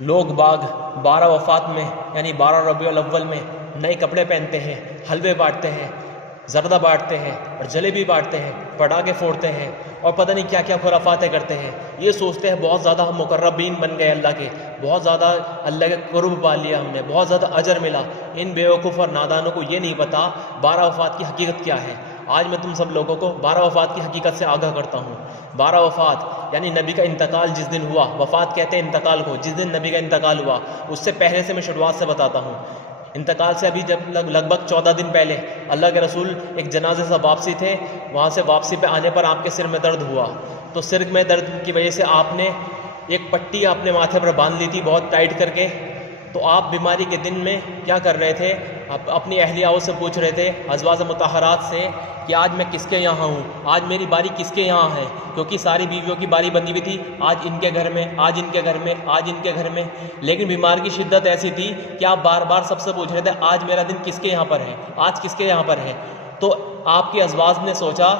لوگ باغ 12 وفات میں یعنی 12 ربیع الاول میں نئے کپڑے پہنتے ہیں، حلوے بانٹتے ہیں، زردہ بانٹتے ہیں اور جلیبی بانٹتے ہیں، پٹاخے پھوڑتے ہیں اور پتہ نہیں کیا کیا خرافاتیں کرتے ہیں. یہ سوچتے ہیں بہت زیادہ ہم مقربین بن گئے اللہ کے، بہت زیادہ اللہ کے قرب پا لیا ہم نے، بہت زیادہ اجر ملا. ان بیوقوف اور نادانوں کو یہ نہیں پتا 12 وفات کی حقیقت کیا ہے. آج میں تم سب لوگوں کو 12 وفات کی حقیقت سے آگاہ کرتا ہوں. 12 وفات یعنی نبی کا انتقال جس دن ہوا، وفات کہتے ہیں انتقال کو، جس دن نبی کا انتقال ہوا اس سے پہلے سے میں شروعات سے بتاتا ہوں. انتقال سے ابھی جب لگ بھگ 14 دن پہلے اللہ کے رسول ایک جنازے سے واپسی تھے، وہاں سے واپسی پہ آنے پر آپ کے سر میں درد ہوا. تو سر میں درد کی وجہ سے آپ نے ایک پٹی اپنے ماتھے پر باندھ لی تھی بہت ٹائٹ کر کے. تو آپ بیماری کے دن میں کیا کر رہے تھے؟ اپنی اہلیاؤں سے پوچھ رہے تھے، ازواج مطہرات سے، کہ آج میں کس کے یہاں ہوں، آج میری باری کس کے یہاں ہے، کیونکہ ساری بیویوں کی باری بندی ہوئی تھی، آج ان کے گھر میں، آج ان کے گھر میں، آج ان کے گھر میں. لیکن بیمار کی شدت ایسی تھی کہ آپ بار بار سب سے پوچھ رہے تھے آج میرا دن کس کے یہاں پر ہے، آج کس کے یہاں پر ہے. تو آپ کی ازواج نے سوچا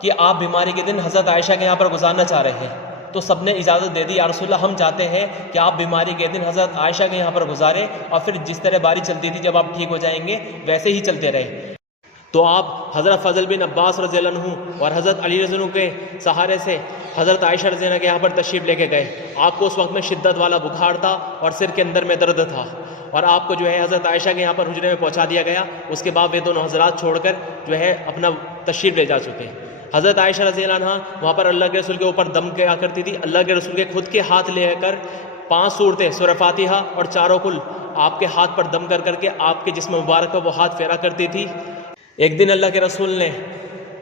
کہ آپ بیماری کے دن حضرت عائشہ کے یہاں پر گزارنا چاہ رہے ہیں. تو سب نے اجازت دے دی، یا رسول اللہ ہم چاہتے ہیں کہ آپ بیماری کے دن حضرت عائشہ کے یہاں پر گزاریں اور پھر جس طرح باری چلتی تھی جب آپ ٹھیک ہو جائیں گے ویسے ہی چلتے رہے. تو آپ حضرت فضل بن عباس رضی اللہ عنہ اور حضرت علی رضی اللہ عنہ کے سہارے سے حضرت عائشہ رضی اللہ عنہ کے یہاں پر تشریف لے کے گئے. آپ کو اس وقت میں شدت والا بخار تھا اور سر کے اندر میں درد تھا، اور آپ کو جو ہے حضرت عائشہ کے یہاں پر حجرے میں پہنچا دیا گیا. اس کے بعد وہ دونوں حضرات چھوڑ کر جو ہے اپنا تشریف لے جا چکے. حضرت عائشہ رضی اللہ عنہ وہاں پر اللہ کے رسول کے اوپر دم کیا کرتی تھی. اللہ کے رسول کے خود کے ہاتھ لے کر 5 صورتیں سورہ فاتحہ اور چاروں کل آپ کے ہاتھ پر دم کر کے آپ کے جسم مبارک پر وہ ہاتھ پھیرا کرتی تھی. ایک دن اللہ کے رسول نے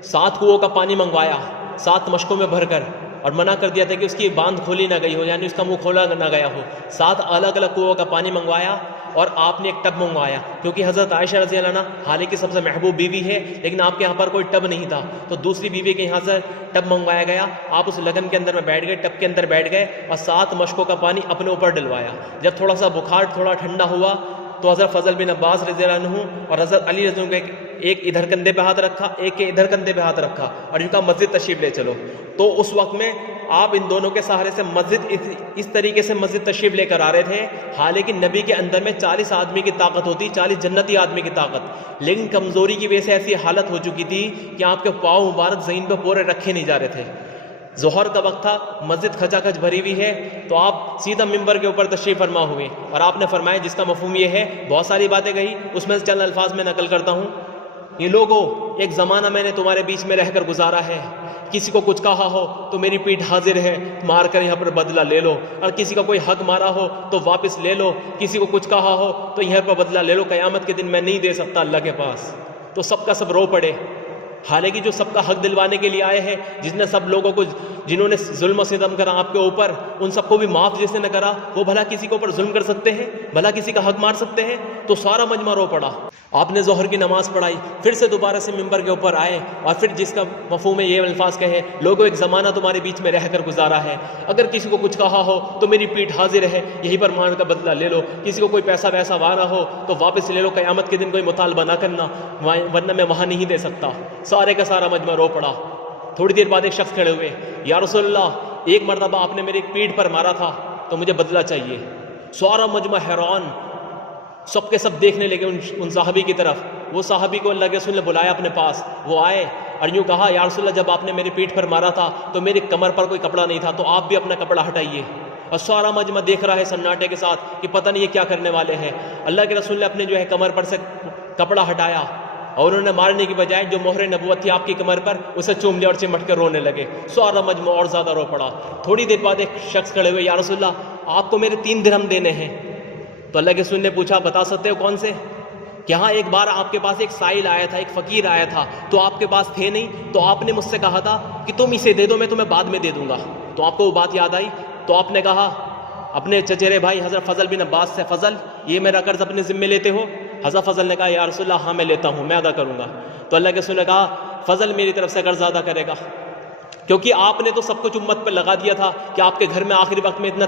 7 کنوؤں کا پانی منگوایا 7 مشکوں میں بھر کر، اور منع کر دیا تھا کہ اس کی باندھ کھولی نہ گئی ہو، یعنی اس کا منہ کھولا نہ گیا ہو. 7 الگ الگ کنوؤں کا پانی منگوایا اور آپ نے ایک ٹب منگوایا، کیونکہ حضرت عائشہ رضی اللہ عنہ حالانکہ سب سے محبوب بیوی ہے لیکن آپ کے یہاں پر کوئی ٹب نہیں تھا. تو دوسری بیوی کے یہاں سے ٹب منگوایا گیا. آپ اس لگن کے اندر میں بیٹھ گئے، ٹب کے اندر بیٹھ گئے اور 7 مشکوں کا پانی اپنے اوپر ڈلوایا. جب تھوڑا سا بخار تھوڑا ٹھنڈا ہوا تو حضرت فضل بن عباس رضی اللہ عنہ اور حضرت علی رضی اللہ عنہ کے ایک ادھر کندھے پہ ہاتھ رکھا، ایک کے ادھر کندھے پہ ہاتھ رکھا اور ان کا مسجد تشریف لے چلو. تو اس وقت میں آپ ان دونوں کے سہارے سے مسجد اس طریقے سے مسجد تشریف لے کر آ رہے تھے. حالانکہ نبی کے اندر میں 40 آدمی کی طاقت ہوتی، 40 جنتی آدمی کی طاقت، لیکن کمزوری کی وجہ سے ایسی حالت ہو چکی تھی کہ آپ کے پاؤں مبارک زمین پہ پورے رکھے نہیں جا رہے تھے. ظہر کا وقت تھا، مسجد کھچا کھچ بھری ہوئی ہے، تو آپ سیدھا ممبر کے اوپر تشریف فرما ہوئے اور آپ نے فرمایا، جس کا مفہوم یہ ہے، بہت ساری باتیں کہی، اس میں سے چند الفاظ میں نقل کرتا ہوں. یہ لوگوں، ایک زمانہ میں نے تمہارے بیچ میں رہ کر گزارا ہے، کسی کو کچھ کہا ہو تو میری پیٹھ حاضر ہے، مار کر یہاں پر بدلہ لے لو، اور کسی کا کوئی حق مارا ہو تو واپس لے لو، کسی کو کچھ کہا ہو تو یہاں پر بدلہ لے لو، قیامت کے دن میں نہیں دے سکتا اللہ کے پاس. تو سب کا سب رو پڑے. حالانکہ جو سب کا حق دلوانے کے لیے آئے ہیں، جس نے سب لوگوں کو، جنہوں نے ظلم و ستم کرا آپ کے اوپر، ان سب کو بھی معاف جس نے نہ کرا، وہ بھلا کسی کے اوپر ظلم کر سکتے ہیں؟ بھلا کسی کا حق مار سکتے ہیں؟ تو سارا مجمع رو پڑا. آپ نے ظہر کی نماز پڑھائی، پھر سے دوبارہ سے ممبر کے اوپر آئے اور پھر جس کا مفہوم ہے یہ الفاظ کہے، لوگوں ایک زمانہ تمہارے بیچ میں رہ کر گزارا ہے، اگر کسی کو کچھ کہا ہو تو میری پیٹھ حاضر ہے، یہیں پر مار کا بدلہ لے لو، کسی کو کوئی پیسہ ویسا مارا ہو تو واپس لے لو، قیامت کے دن کوئی مطالبہ نہ کرنا ورنہ میں وہاں نہیں دے سکتا. سارے کا سارا مجمع رو پڑا. تھوڑی دیر بعد ایک شخص کھڑے ہوئے، یا رسول اللہ، ایک مرتبہ آپ نے میری پیٹھ پر مارا تھا تو مجھے بدلہ چاہیے. سارا مجمع حیران، سب کے سب دیکھنے لگے ان صحابی کی طرف. وہ صحابی کو اللہ کے رسول نے بلایا اپنے پاس، وہ آئے اور یوں کہا، یا رسول اللہ، جب آپ نے میری پیٹھ پر مارا تھا تو میری کمر پر کوئی کپڑا نہیں تھا، تو آپ بھی اپنا کپڑا ہٹائیے. اور سارا مجمع دیکھ رہا ہے سناٹے کے ساتھ کہ پتہ نہیں یہ کیا کرنے والے ہیں. اللہ کے رسول نے اپنے جو ہے کمر پر سے کپڑا ہٹایا اور انہوں نے مارنے کی بجائے جو مہر نبوت تھی آپ کی کمر پر اسے چوم لیا اور چمٹ کر رونے لگے. سارا مجمع اور زیادہ رو پڑا. تھوڑی دیر بعد ایک شخص کھڑے ہوئے، یا رسول اللہ، آپ کو میرے 3 درہم دینے ہیں. تو اللہ کے رسول نے پوچھا، بتا سکتے ہو کون سے؟ کہ ہاں، ایک بار آپ کے پاس ایک سائل آیا تھا، ایک فقیر آیا تھا، تو آپ کے پاس تھے نہیں، تو آپ نے مجھ سے کہا تھا کہ تم اسے دے دو، میں تمہیں بعد میں دے دوں گا. تو آپ کو وہ بات یاد آئی، تو آپ نے کہا اپنے چچیرے بھائی حضرت فضل بن عباس سے، فضل، یہ میرا قرض اپنے ذمے لیتے ہو؟ حضرت فضل نے کہا، یا رسول اللہ، ہاں میں لیتا ہوں، میں ادا کروں گا. تو اللہ کے رسول نے کہا، فضل میری طرف سے قرض ادا کرے گا، کیونکہ آپ نے تو سب کچھ امت پہ لگا دیا تھا کہ آپ کے گھر میں آخری وقت میں اتنا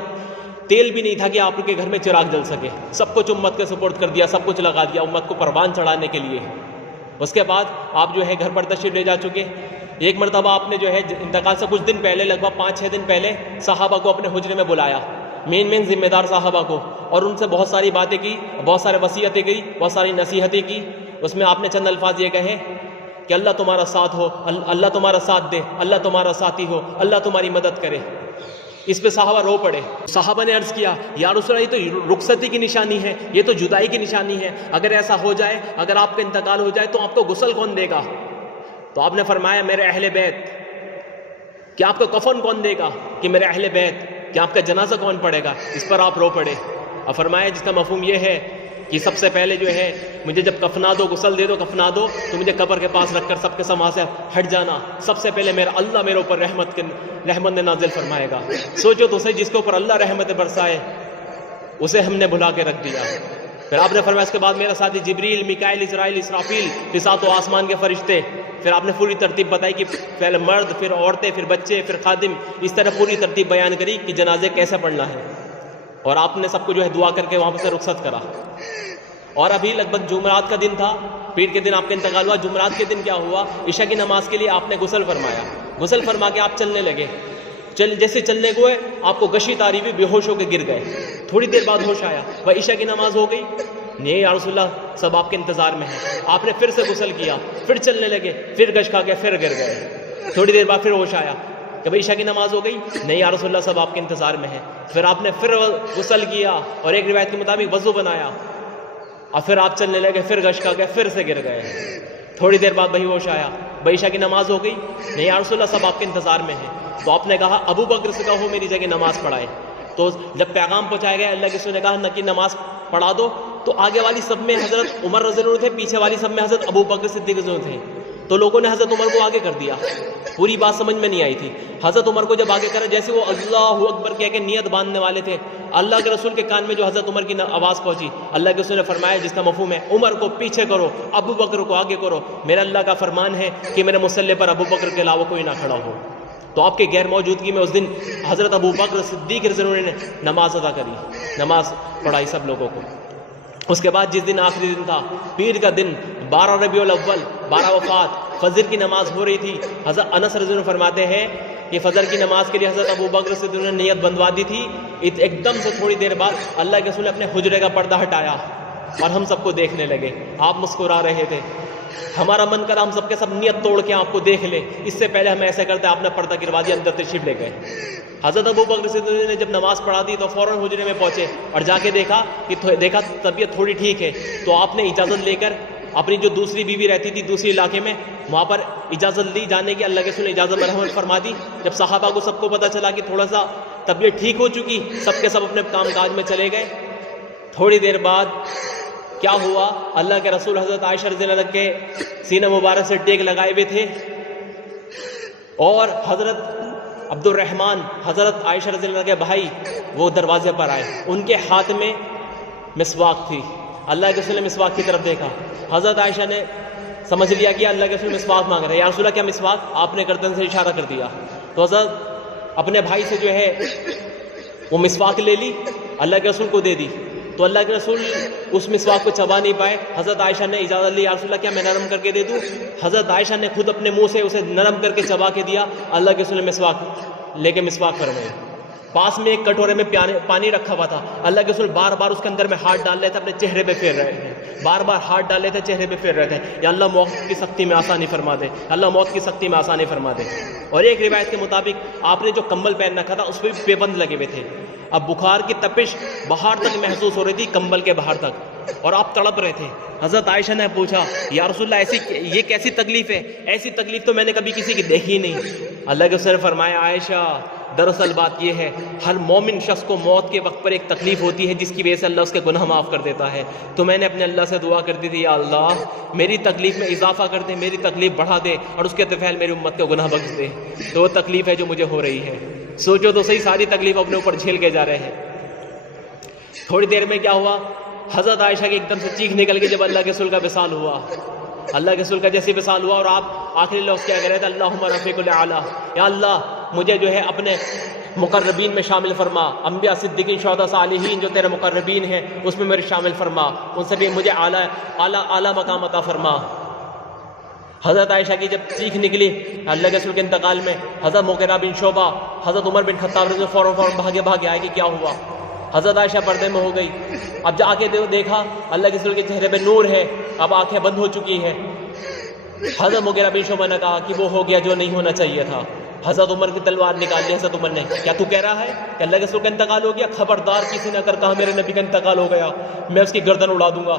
تیل بھی نہیں تھا کہ آپ کے گھر میں چراغ جل سکے. سب کچھ امت کے سپورٹ کر دیا، سب کچھ لگا دیا امت کو پروان چڑھانے کے لیے. اس کے بعد آپ جو ہے گھر پر تشریف لے جا چکے. ایک مرتبہ آپ نے جو ہے انتقال سے کچھ دن پہلے، لگ بھگ 5-6 دن پہلے، صحابہ کو اپنے حجرے میں بلایا مین ذمہ دار صحابہ کو، اور ان سے بہت ساری باتیں کی، بہت سارے وصیتیں کی، بہت ساری نصیحتیں کی. اس میں آپ نے چند الفاظ یہ کہے کہ اللہ تمہارا ساتھ ہو، اللہ تمہارا ساتھ دے، اللہ تمہارا ساتھی ہو، اللہ تمہاری مدد کرے. اس پہ صحابہ رو پڑے. صحابہ نے عرض کیا یا رسول اللہ یہ تو رخصتی کی نشانی ہے، یہ تو جدائی کی نشانی ہے، اگر ایسا ہو جائے، اگر آپ کا انتقال ہو جائے تو آپ کو غسل کون دے گا؟ تو آپ نے فرمایا میرے اہل بیت. کہ آپ کو کفن کون دے گا؟ کہ میرے اہل بیت. کہ آپ کا جنازہ کون پڑے گا؟ اس پر آپ رو پڑے. اور فرمایا جس کا مفہوم یہ ہے کہ سب سے پہلے جو ہے مجھے جب کفنا دو، غسل دے دو، کفنا دو، تو مجھے قبر کے پاس رکھ کر سب کے سب وہاں سے ہٹ جانا. سب سے پہلے میرا اللہ میرے اوپر رحمت نے نازل فرمائے گا. سوچو تو صحیح، جس کے اوپر اللہ رحمت برسائے اسے ہم نے بھلا کے رکھ دیا. پھر آپ نے فرمایا اس کے بعد میرا ساتھی جبریل، میکائیل، اسرائیل، اسرافیل، پھر ساتوں آسمان کے فرشتے. پھر آپ نے پوری ترتیب بتائی کہ پہلے مرد، پھر عورتیں، پھر بچے، پھر خادم. اس طرح پوری ترتیب بیان کری کہ جنازے کیسے پڑھنا ہے. اور آپ نے سب کو جو ہے دعا کر کے وہاں سے رخصت کرا. اور ابھی لگ بھگ جمعرات کا دن تھا، پیر کے دن آپ کا انتقال ہوا. جمعرات کے دن کیا ہوا؟ عشاء کی نماز کے لیے آپ نے غسل فرمایا. غسل فرما کے آپ چلنے لگے. جیسے چلنے کو ہے آپ کو گشی تاری ہوئی، بے ہوش ہو کے گر گئے. تھوڑی دیر بعد ہوش آیا، وہ عشاء کی نماز ہو گئی. نہیں یا رسول اللہ سب آپ کے انتظار میں ہیں. آپ نے پھر سے غسل کیا، پھر چلنے لگے، پھر گش کھا کے پھر گر گئے. تھوڑی دیر بعد پھر ہوش آیا کہ بھائی عشاء کی نماز ہو گئی. نہیں یا رسول اللہ سب آپ کے انتظار میں ہیں. پھر آپ نے پھر غسل کیا اور ایک روایت کے مطابق وضو بنایا، اور پھر آپ چلنے لگے، پھر گش کھا کے پھر سے گر گئے. تھوڑی دیر بعد وہی ہوش آیا، بھائی عشاء کی نماز ہو گئی. نہیں یا رسول اللہ سب آپ کے انتظار میں ہیں. تو آپ نے کہا ابو بکر سے کہو میری جگہ نماز پڑھائے. تو جب پیغام پہنچایا گیا، اللہ کے رسول نے کہا نہ کہ نماز پڑھا دو. تو آگے والی سب میں حضرت عمر رضی اللہ عنہ تھے، پیچھے والی سب میں حضرت ابو بکر صدیق رضی اللہ عنہ تھے. تو لوگوں نے حضرت عمر کو آگے کر دیا. پوری بات سمجھ میں نہیں آئی تھی. حضرت عمر کو جب آگے کرا، جیسے وہ اللہ اکبر کہہ کے نیت باندھنے والے تھے، اللہ کے رسول کے کان میں جو حضرت عمر کی آواز پہنچی، اللہ کے رسول نے فرمایا جس کا مفہوم ہے عمر کو پیچھے کرو، ابو بکر کو آگے کرو. میرا اللہ کا فرمان ہے کہ میرے مصلی پر ابو بکر کے علاوہ کوئی نہ کھڑا ہو. تو آپ کی غیر موجودگی میں اس دن حضرت ابو بکر صدیق رضی اللہ عنہ نے نماز ادا کری، نماز پڑھائی سب لوگوں کو. اس کے بعد جس دن آخری دن تھا، پیر کا دن، 12 ربیع الاول، 12 وفات، فجر کی نماز ہو رہی تھی. حضرت انس رضی اللہ عنہ فرماتے ہیں کہ فجر کی نماز کے لیے حضرت ابو بکر صدیق نے نیت بندوا دی تھی. ایک دم سے تھوڑی دیر بعد اللہ کے رسول نے اپنے حجرے کا پردہ ہٹایا اور ہم سب کو دیکھنے لگے. آپ مسکرا رہے تھے. ہمارا من کرا ہم سب کے سب نیت توڑ کے آپ کو دیکھ لیں. اس سے پہلے ہم ایسے کرتے آپ نے پردہ گروا دیا، اندر تشریف لے گئے. حضرت ابو بکر صدیق نے جب نماز پڑھا دی تو فوراً حجرے میں پہنچے اور جا کے دیکھا طبیعت تھوڑی ٹھیک ہے. تو آپ نے اجازت لے کر اپنی جو دوسری بیوی رہتی تھی دوسری علاقے میں، وہاں پر اجازت دی جانے کی. اللہ کے رسول نے اجازت مرحمت فرما دی. جب صحابہ کو سب کو پتہ چلا کہ تھوڑا سا طبیعت ٹھیک ہو چکی، سب کے سب اپنے کام کاج میں چلے گئے. تھوڑی دیر بعد کیا ہوا؟ اللہ کے رسول حضرت عائشہ رضی اللہ عنہ کے سینہ مبارک سے ٹیک لگائے ہوئے تھے، اور حضرت عبد الرحمن حضرت عائشہ رضی اللہ عنہ کے بھائی وہ دروازے پر آئے. ان کے ہاتھ میں مسواک تھی. اللہ کے رسول نے مسواک کی طرف دیکھا. حضرت عائشہ نے سمجھ لیا کہ اللہ کے رسول مسواک مانگ رہے ہیں. یا رسول اللہ کیا مسواک؟ آپ نے گردن سے اشارہ کر دیا. تو حضرت اپنے بھائی سے جو ہے وہ مسواک لے لی، اللہ کے رسول کو دے دی. تو اللہ کے رسول اس مسواک کو چبا نہیں پائے. حضرت عائشہ نے اجازت لی، یا رسول اللہ کیا میں نرم کر کے دے دوں؟ حضرت عائشہ نے خود اپنے منہ سے اسے نرم کر کے چبا کے دیا. اللہ کے رسول نے مسواک لے کے مسواک فرمایا. پاس میں ایک کٹورے میں پانی رکھا ہوا تھا. اللہ کے رسول بار بار اس کے اندر میں ہاتھ ڈال رہے تھے، اپنے چہرے پہ پھیر رہے تھے. بار بار ہاتھ ڈال رہے تھے، چہرے پہ پھیر رہے تھے. یا اللہ موت کی سختی میں آسانی فرما دے، اللہ موت کی سختی میں آسانی فرما دے. اور ایک روایت کے مطابق آپ نے جو کمبل پہن رکھا تھا اس پہ بھی پیبند لگے ہوئے تھے. اب بخار کی تپش باہر تک محسوس ہو رہی تھی، کمبل کے باہر تک، اور آپ تڑپ رہے تھے. حضرت عائشہ نے پوچھا یا رسول اللہ یہ کیسی تکلیف ہے؟ ایسی تکلیف تو میں نے کبھی کسی کی دیکھی نہیں. اللہ کے رسول نے فرمایا عائشہ دراصل بات یہ ہے ہر مومن شخص کو موت کے وقت پر ایک تکلیف ہوتی ہے جس کی وجہ سے اللہ اس کے گناہ معاف کر دیتا ہے. تو میں نے اپنے اللہ سے دعا کر دی تھی یا اللہ میری تکلیف میں اضافہ کر دے، میری تکلیف بڑھا دے، اور اس کے طفیل میری امت کو گناہ بخش دے. تو وہ تکلیف ہے جو مجھے ہو رہی ہے. سوچو تو صحیح، ساری تکلیف اپنے اوپر جھیل کے جا رہے ہیں. تھوڑی دیر میں کیا ہوا؟ حضرت عائشہ کی ایک دم سے چیخ نکل گئی جب اللہ کے رسول کا وصال ہوا. اللہ کے رسول کا جیسے وصال ہوا اور آپ آخری لفظ کیا کہہ رہے تھے اللہم رفیق الاعلی، یا اللہ مجھے جو ہے اپنے مقربین میں شامل فرما، انبیاء صدیقین شہداء صالحین جو تیرے مقربین ہیں اس میں میرے شامل فرما، ان سے بھی مجھے اعلیٰ مقام عطا فرما. حضرت عائشہ کی جب چیخ نکلی اللہ کے رسول کے انتقال میں، حضرت مغیرہ بن شعبہ، حضرت عمر بن خطاب رضی اللہ عنہ فوراً بھاگے آئے کہ کیا ہوا. حضرت عائشہ پردے میں ہو گئی. اب جا کے دیکھا اللہ کے رسول کے چہرے پہ نور ہے, اب آنکھیں بند ہو چکی ہے. حضرت مغیرہ بن شعبہ نے کہا کہ وہ ہو گیا جو نہیں ہونا چاہیے تھا. حضرت عمر کی تلوار نکال لی. حضرت عمر نے, کیا تو کہہ رہا ہے کہ اللہ کے رسول کا انتقال ہو گیا؟ خبردار کسی نے اگر کہا میرے نبی کا انتقال ہو گیا میں اس کی گردن اڑا دوں گا.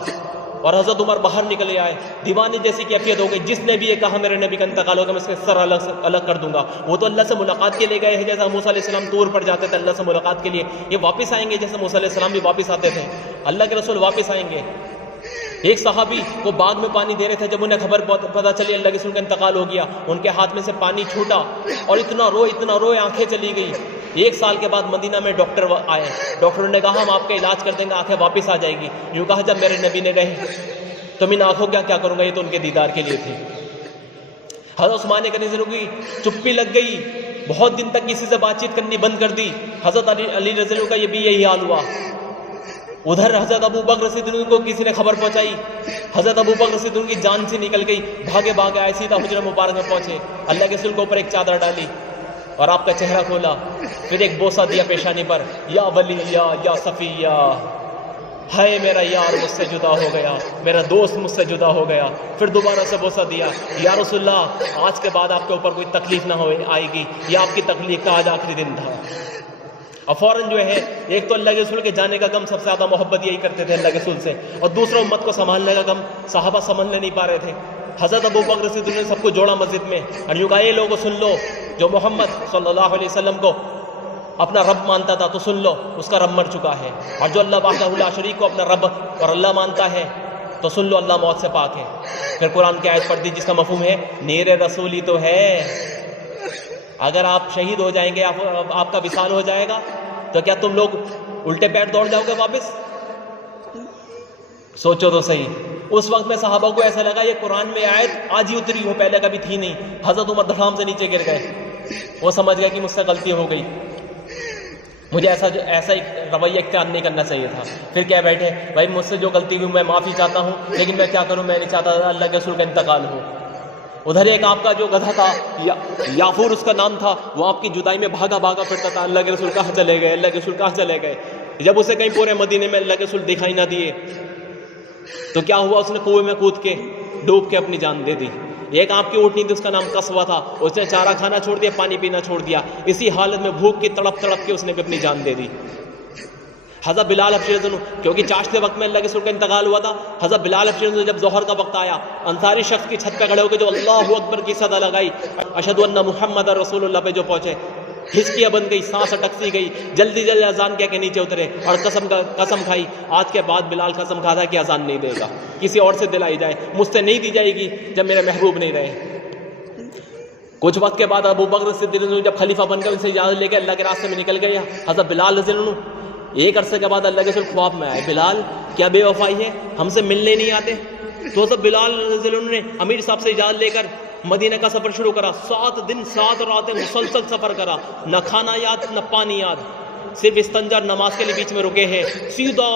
اور حضرت عمر باہر نکلے آئے, دیوانے جیسی کیفیت ہو گئی. جس نے بھی یہ کہا میرے نبی کا انتقال ہو گیا میں اس کے سر الگ کر دوں گا. وہ تو اللہ سے ملاقات کے لیے گئے ہیں, جیسا موسیٰ علیہ السلام طور پر جاتے تھے اللہ سے ملاقات کے لیے, یہ واپس آئیں گے جیسے موسیٰ علیہ السلام بھی واپس آتے تھے. اللہ کے رسول واپس آئیں گے. ایک صحابی وہ باغ میں پانی دے رہے تھے, جب انہیں خبر پتہ چلی اللہ کے رسول کا انتقال ہو گیا, ان کے ہاتھ میں سے پانی چھوٹا اور اتنا روئے آنکھیں چلی گئی. 1 سال کے بعد مدینہ میں ڈاکٹر آئے. ڈاکٹروں نے کہا ہم آپ کا علاج کر دیں گے, آنکھیں واپس آ جائے گی. یوں کہا جب میرے نبی نے رہے تو میں ان آنکھوں کیا کروں گا, یہ تو ان کے دیدار کے لیے تھی. حضرت عثمان غنی کی چپی لگ گئی, بہت دن تک کسی سے بات چیت کرنی بند کر دی. حضرت علی رضی اللہ کا یہ بھی یہی حال ہوا. ادھر حضرت ابو بکر صدیق کو کسی نے خبر پہنچائی, حضرت ابو بکر صدیق کی جان سے نکل گئی, بھاگے آئے سیدھا حجرہ مبارک میں پہنچے. اللہ کے رسول کے اوپر ایک چادر ڈالی اور آپ کا چہرہ کھولا, پھر ایک بوسہ دیا پیشانی پر, یا ولی یا صفیہ, ہائے میرا یار مجھ سے جدا ہو گیا, میرا دوست مجھ سے جدا ہو گیا. پھر دوبارہ سے بوسہ دیا, یا رسول اللہ آج کے بعد آپ کے اوپر کوئی تکلیف نہ آئے گی, یہ آپ کی تکلیف کا آج آخری دن تھا. اور فوراً جو ہے ایک تو اللہ کے رسول کے جانے کا غم, سب سے زیادہ محبت یہی کرتے تھے اللہ کے رسول سے, اور دوسرا امت کو سنبھالنے کا غم, صحابہ سنبھلنے نہیں پا رہے تھے. حضرت ابو بکر صدیق نے سب کو جوڑا مسجد میں اور یوں کہا, یہ لوگوں سن لو, جو محمد صلی اللہ علیہ وسلم کو اپنا رب مانتا تھا تو سن لو, اس کا رب مر چکا ہے. اور جو اللہ وحدہ لا شریک کو اپنا رب اور اللہ مانتا ہے تو سن لو, اللہ موت سے پاک ہے. پھر قرآن کی آیت پڑھ دی جس کا مفہوم ہے نیر رسولی تو ہے. اگر آپ شہید ہو جائیں گے, آپ کا وصال ہو جائے گا, تو کیا تم لوگ الٹے پیر دوڑ جاؤ گے واپس؟ سوچو تو صحیح. اس وقت میں صحابہ کو ایسا لگا یہ قرآن میں آیت آج ہی اتری ہو, پہلے کبھی تھی نہیں. حضرت عمر دھڑام سے نیچے گر گئے, وہ سمجھ گئے کہ مجھ سے غلطی ہو گئی, مجھے ایسا ایک رویہ اختیار نہیں کرنا چاہیے تھا. پھر کیا بیٹھے, بھائی مجھ سے جو غلطی ہوئی میں معافی چاہتا ہوں, لیکن میں کیا کروں, میں نہیں چاہتا اللہ کے رسول کا انتقال ہو. ادھر ایک آپ کا جو گدھا تھا, یافور اس کا نام تھا, وہ آپ کی جدائی میں بھاگا پھرتا تھا, اللہ کے رسول کہاں چلے گئے, اللہ کے رسول کہاں چلے گئے. جب اسے کہیں پورے مدینے میں اللہ کے رسول دکھائی نہ دیے تو کیا ہوا, اس نے کنویں میں کود کے ڈوب کے اپنی جان دے دی. ایک آپ کی اونٹنی تھی, اس کا نام قصوہ تھا, اس نے چارہ کھانا چھوڑ دیا, پانی پینا چھوڑ دیا, اسی حالت میں بھوک کی تڑپ کے اس نے بھی اپنی جان دے دی. حضرت بلال حبشی رضی اللہ عنہ, کیونکہ چاشتے وقت میں اللہ کے رسول کا انتقال ہوا تھا, حضرت بلال حبشی رضی اللہ عنہ جب ظہر کا وقت آیا, انصاری شخص کی چھت پہ کھڑے ہو کے جو اللہ اکبر کی صدا لگائی, اشہد ان محمد رسول اللہ پہ جو پہنچے, ہچکیاں بن گئی, سانس اٹک سی گئی, جلدی اذان کہہ کے نیچے اترے اور قسم کھائی, آج کے بعد بلال قسم کھاتا ہے کہ اذان نہیں دے گا, کسی اور سے دلائی جائے, مجھ سے نہیں دی جائے گی جب میرے محبوب نہیں رہے. کچھ وقت کے بعد ابو بکر صدیق جب خلیفہ بن گئے, ان سے اجازت لے کے اللہ کے راستے میں نکل گئے. حضرت بلال رضی اللہ عنہ ایک عرصے کے بعد اللہ کے رسول خواب میں آئے, بلال کیا بے وفائی ہے, ہم سے ملنے نہیں آتے. تو حضرت بلال رضی اللہ عنہ نے امیر صاحب سے اجازت لے کر مدینہ کا سفر شروع کرا. 7 دن 7 راتیں مسلسل سفر کرا, نہ کھانا یاد نہ پانی یاد, صرف استنجا نماز کے لیے بیچ میں رکے ہیں. سیدھا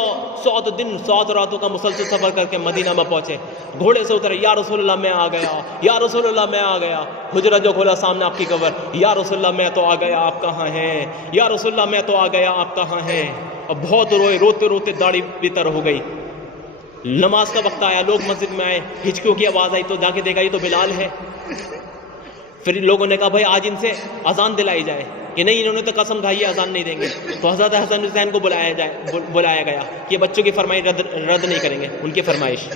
7 دن 7 راتوں کا مسلسل سفر کر کے مدینہ میں پہنچے. گھوڑے سے اترے, یا رسول اللہ میں آ گیا, یا رسول اللہ میں آ گیا. حجرہ جو کھولا سامنے آپ کی قبر, یا رسول اللہ میں تو آ گیا, آپ کہاں ہیں, یا رسول اللہ میں تو آ گیا, آپ کہاں ہیں. اب بہت روتے داڑھی بتر ہو گئی. نماز کا وقت آیا, لوگ مسجد میں آئے, ہچکیوں کی آواز آئی تو جا کے دیکھا یہ تو بلال ہے. پھر لوگوں نے کہا بھائی آج ان سے اذان دلائی جائے, کہ نہیں انہوں نے تو قسم کھائی ہے اذان نہیں دیں گے. تو حضرت حسن حسین کو بلایا گیا کہ بچوں کی فرمائش رد نہیں کریں گے, ان کی فرمائش.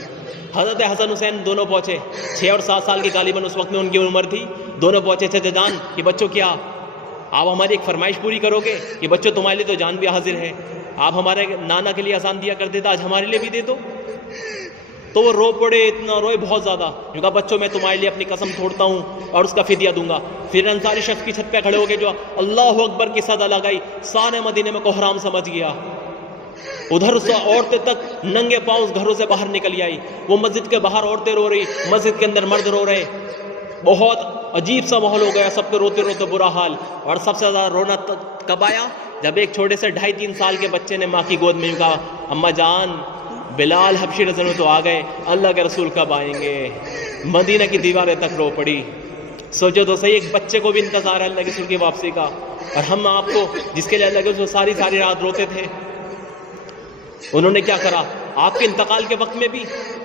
حضرت حسن حسین دونوں پہنچے, 6 اور 7 سال کی غالباً اس وقت میں ان کی عمر تھی. دونوں پہنچے, چچا جان کہ بچوں کیا آپ ہماری ایک فرمائش پوری کرو گے, کہ بچوں تمہارے لیے تو جان بھی حاضر ہے, آپ ہمارے نانا کے لیے اذان دیا کرتے تھے, آج ہمارے لیے بھی دے دو. تو وہ رو پڑے, اتنا روئے بہت زیادہ. جو کہا بچوں میں تمہارے لیے اپنی قسم توڑتا ہوں اور اس کا فدیہ دوں گا. پھر انصاری شخص کی چھت پہ کھڑے ہو کے جو اللہ اکبر کی صدا لگائی, سارے مدینے میں کو حرام سمجھ گیا. ادھر سے عورتیں تک ننگے پاؤں گھروں سے باہر نکل آئی. وہ مسجد کے باہر عورتیں رو رہی, مسجد کے اندر مرد رو رہے. بہت عجیب سا ماحول ہو گیا, سب کو روتے برا حال. اور سب سے زیادہ رونا کب آیا, جب ایک چھوٹے سے 2.5-3 سال کے بچے نے ماں کی گود میں کہا, اماں جان بلال حبشی رضی اللہ عنہ تو آ گئے, اللہ کے رسول کب آئیں گے. مدینہ کی دیواریں تک رو پڑی. سوچو تو صحیح, ایک بچے کو بھی انتظار ہے اللہ کے رسول کی واپسی کا, اور ہم آپ کو جس کے لیے اللہ کے رسول ساری رات روتے تھے, انہوں نے کیا کرا؟ آپ کے انتقال کے وقت میں بھی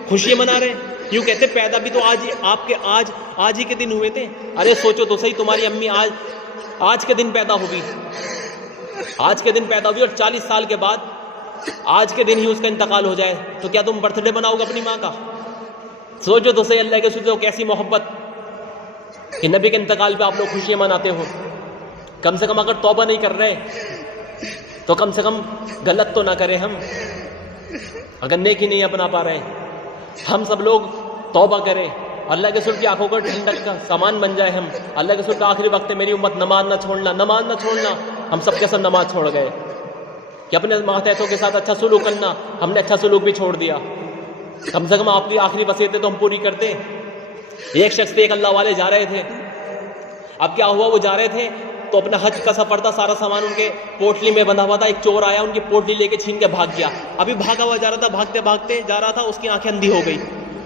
خوشیاں منا رہے ہیں. یوں کہتے پیدا بھی تو آج ہی کے دن ہوئے تھے. ارے سوچو تو صحیح، تمہاری امی آج کے دن پیدا ہوئی، آج کے دن پیدا ہوئی، اور 40 سال کے بعد آج کے دن ہی اس کا انتقال ہو جائے تو کیا تم برتھ ڈے مناؤ گے اپنی ماں کا؟ سوچو تو صحیح اللہ کے رسول سے کیسی محبت کہ نبی کے انتقال پہ آپ لوگ خوشیاں مناتے ہو. کم سے کم اگر توبہ نہیں کر رہے تو کم سے کم غلط تو نہ کریں ہم. اگر نیکی نہیں اپنا پا رہے ہم سب لوگ توبہ کریں، اللہ کے رسول کی آنکھوں کا ٹھنڈک کا سامان بن جائے ہم. اللہ کے رسول کا آخری وقت ہے میری امت نماز نہ چھوڑنا، نماز نہ چھوڑنا. ہم سب کے سب نماز چھوڑ گئے کہ اپنے ماتحتوں کے ساتھ اچھا سلوک کرنا، ہم نے اچھا سلوک بھی چھوڑ دیا. کم سے کم آپ کی آخری وصیتیں تو ہم پوری کرتے. ایک شخص تھے، ایک اللہ والے جا رہے تھے. اب کیا ہوا، وہ جا رہے تھے تو اپنا حج کا سفر تھا، سارا سامان ان کے پوٹلی میں بندھا ہوا تھا. ایک چور آیا، ان کی پوٹلی لے کے چھین کے بھاگ گیا. ابھی بھاگا ہوا جا رہا تھا، بھاگتے بھاگتے جا رہا تھا، اس کی آنکھیں اندھی ہو گئی.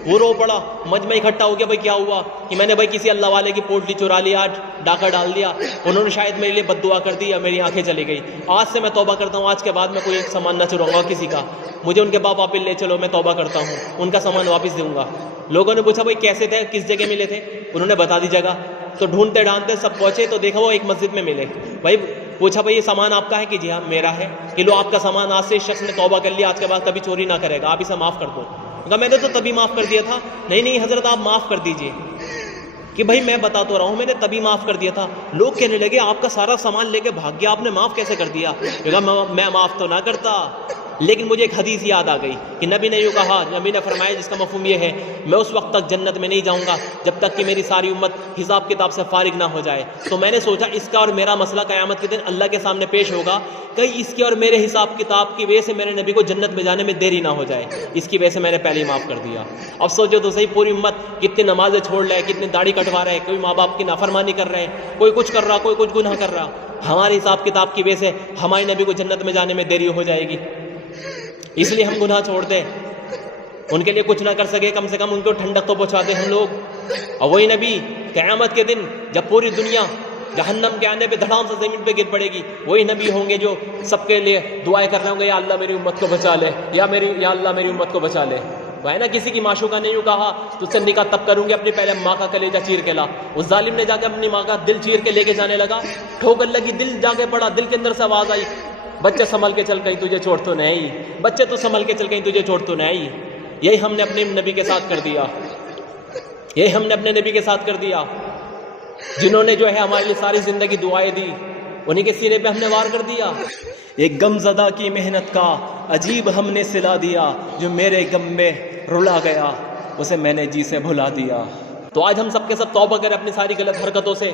وہ رو پڑا، مجمع اکٹھا ہو گیا، بھائی کیا ہوا؟ کہ میں نے بھائی کسی اللہ والے کی پوٹلی چرا لیا، ڈاکہ ڈال دیا، انہوں نے شاید میرے لیے بد دعا کر دی یا میری آنکھیں چلی گئی. آج سے میں توبہ کرتا ہوں، آج کے بعد میں کوئی ایک سامان نہ چراؤں گا کسی کا. مجھے ان کے باپ واپس لے چلو، میں توبہ کرتا ہوں، ان کا سامان واپس دوں گا. لوگوں نے پوچھا بھائی کیسے تھے، کس جگہ ملے تھے؟ انہوں نے بتا دی جگہ. تو ڈھونڈتے ڈھانڈتے سب پہنچے تو دیکھا وہ ایک مسجد میں ملے. بھائی پوچھا بھائی یہ سامان آپ کا ہے؟ کہ جی ہاں میرا ہے. کہ لو آپ کا سامان، آج سے اس شخص نے توبہ کر لیا، آج کے بعد کبھی چوری نہ کرے گا، آپ اسے معاف کر دو. کہا میں نے تو تبھی معاف کر دیا تھا. نہیں حضرت آپ معاف کر دیجئے. کہ بھائی میں بتا تو رہا ہوں، میں نے تبھی معاف کر دیا تھا. لوگ کہنے لگے آپ کا سارا سامان لے کے بھاگ گیا، آپ نے معاف کیسے کر دیا؟ کہا میں معاف تو نہ کرتا، لیکن مجھے ایک حدیث یاد آ گئی کہ نبی نے یوں کہا، نبی نے فرمایا جس کا مفہوم یہ ہے، میں اس وقت تک جنت میں نہیں جاؤں گا جب تک کہ میری ساری امت حساب کتاب سے فارغ نہ ہو جائے. تو میں نے سوچا اس کا اور میرا مسئلہ قیامت کے دن اللہ کے سامنے پیش ہوگا، کہیں اس کے اور میرے حساب کتاب کی وجہ سے میرے نبی کو جنت میں جانے میں دیری نہ ہو جائے. اس کی وجہ سے میں نے پہلے ہی معاف کر دیا. اب سوچو تو صحیح، پوری امت کتنی نمازیں چھوڑ رہے، کتنی داڑھی کٹوا رہے، کوئی ماں باپ کی نافرمانی کر رہے ہیں، کوئی کچھ کر رہا، کوئی کچھ گناہ کر رہا. ہمارے حساب کتاب کی وجہ سے ہمارے نبی کو جنت میں جانے میں دیری ہو جائے گی. اس لیے ہم گناہ چھوڑ دیں. ان کے لیے کچھ نہ کر سکے، کم سے کم ان کو ٹھنڈک تو پہنچا دیں ہم لوگ. اور وہی نبی قیامت کے دن جب پوری دنیا جہنم کے آنے پہ دھڑام سے زمین پہ گر پڑے گی، وہی نبی ہوں گے جو سب کے لیے دعائیں کر رہے ہوں گے، یا اللہ میری امت کو بچا لے، یا اللہ میری امت کو بچا لے. وہ ہے نا کسی کی معشوقہ نے یوں کہا تجھ سے نکاح تب کروں گی اپنی پہلے ماں کا کلیجہ چیر کے لا. اس ظالم نے جا کے اپنی ماں کا دل چیر کے لے کے جانے لگا، ٹھوکر لگی، دل جا کے پڑا، دل کے اندر سے آواز آئی بچے سنبھل کے چل، کہیں تجھے چھوڑ تو نہیں، بچے تو سنبھل کے چل، کہیں تجھے چھوڑ تو نہیں. یہی ہم نے اپنے نبی کے ساتھ کر دیا، یہی ہم نے اپنے نبی کے ساتھ کر دیا، جنہوں نے جو ہے ہمارے لیے ساری زندگی دعائیں دی، انہیں کے سینے پہ ہم نے وار کر دیا. ایک غم زدہ کی محنت کا عجیب ہم نے صلہ دیا، جو میرے غم میں رلا گیا اسے میں نے جی سے بھلا دیا. تو آج ہم سب کے سب توبہ کریں اپنی ساری غلط حرکتوں سے،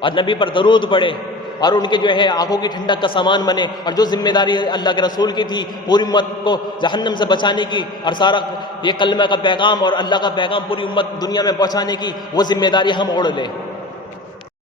اور نبی پر درود پڑھے، اور ان کے جو ہے آنکھوں کی ٹھنڈک کا سامان بنے. اور جو ذمہ داری اللہ کے رسول کی تھی پوری امت کو جہنم سے بچانے کی، اور سارا یہ کلمہ کا پیغام اور اللہ کا پیغام پوری امت دنیا میں پہنچانے کی، وہ ذمہ داری ہم اوڑھ لیں.